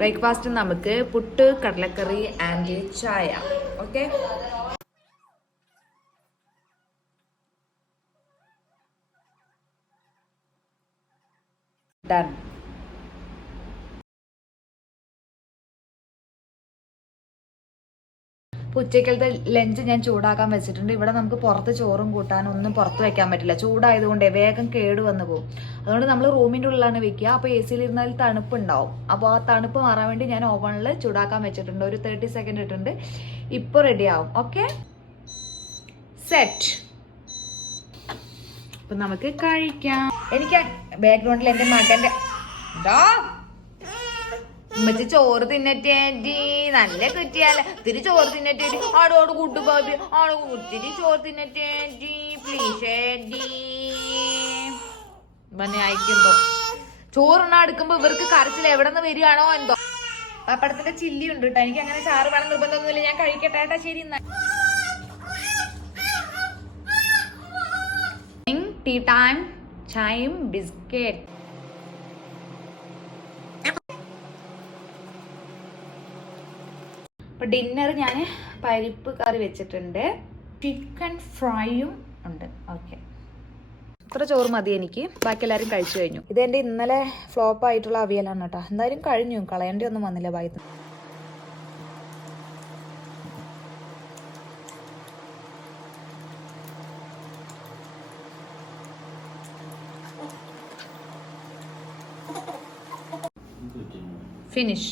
Breakfast നമുക്ക് പുട്ട്, കടലക്കറി and ചായ. Okay, done. ഉച്ചക്കലത്തെ ലഞ്ച് ഞാൻ ചൂടാക്കാൻ വെച്ചിട്ടുണ്ട്. ഇവിടെ നമുക്ക് പുറത്ത് ചോറും കൂട്ടാനും ഒന്നും പുറത്ത് വെക്കാൻ പറ്റില്ല, ചൂടായതുകൊണ്ട് വേഗം കേട് വന്നു പോകും. അതുകൊണ്ട് നമ്മൾ റൂമിൻ്റെ ഉള്ളിലാണ് വെക്കുക. അപ്പോൾ എ സിയിൽ ഇരുന്നാൽ തണുപ്പുണ്ടാവും. അപ്പോൾ ആ തണുപ്പ് മാറാൻ വേണ്ടി ഞാൻ ഓവണിൽ ചൂടാക്കാൻ വെച്ചിട്ടുണ്ട്. ഒരു 30 സെക്കൻഡ് ഇട്ടിട്ടുണ്ട്. ഇപ്പോൾ റെഡി ആവും. Okay, set. അപ്പം നമുക്ക് കഴിക്കാം. എനിക്ക് ബാക്ക്ഗ്രൗണ്ടിൽ എൻ്റെ മകൻ്റെ ഉമ്മച്ചി ചോറ് തിന്നറ്റേണ്ടി, നല്ല കുറ്റിയാല ഇത്തിരി ചോറ് തിന്നറ്റേണ്ടി, ആടോട് കൂട്ടു ബാബി, ആടോ ഇത്തിരി ചോറ് തിന്നറ്റേണ്ടി പ്ലീസ് ഏണ്ടി. പിന്നെ അയക്കുമ്പോ ചോറുണ്ണ എടുക്കുമ്പോ ഇവർക്ക് കരച്ചിൽ എവിടെ നിന്ന് വരികയാണോ എന്തോ. പപ്പടത്തിന്റെ ചില്ലി ഉണ്ട് കേട്ടോ, എനിക്ക് അങ്ങനെ ചാറ് വേണം നിർബന്ധമൊന്നുമില്ല. ഞാൻ കഴിക്കട്ടെ ഏട്ടാ, ശരി. ടീ ടൈം, ചായയും ബിസ്ക്കറ്റ്. അപ്പോൾ ഡിന്നർ ഞാൻ പരിപ്പ് കറി വെച്ചിട്ടുണ്ട്, ചിക്കൻ ഫ്രൈയും ഉണ്ട്. ഓക്കെ, ഇത്ര ചോറ് മതി എനിക്ക്. ബാക്കി എല്ലാവരും കഴിച്ചു കഴിഞ്ഞു. ഇതെൻ്റെ ഇന്നലെ ഫ്ലോപ്പ് ആയിട്ടുള്ള അവിയലാണ് കേട്ടോ. എന്തായാലും കഴിഞ്ഞു, കളയേണ്ടി ഒന്നും വന്നില്ല ഭാഗത്ത്. ഫിനിഷ്.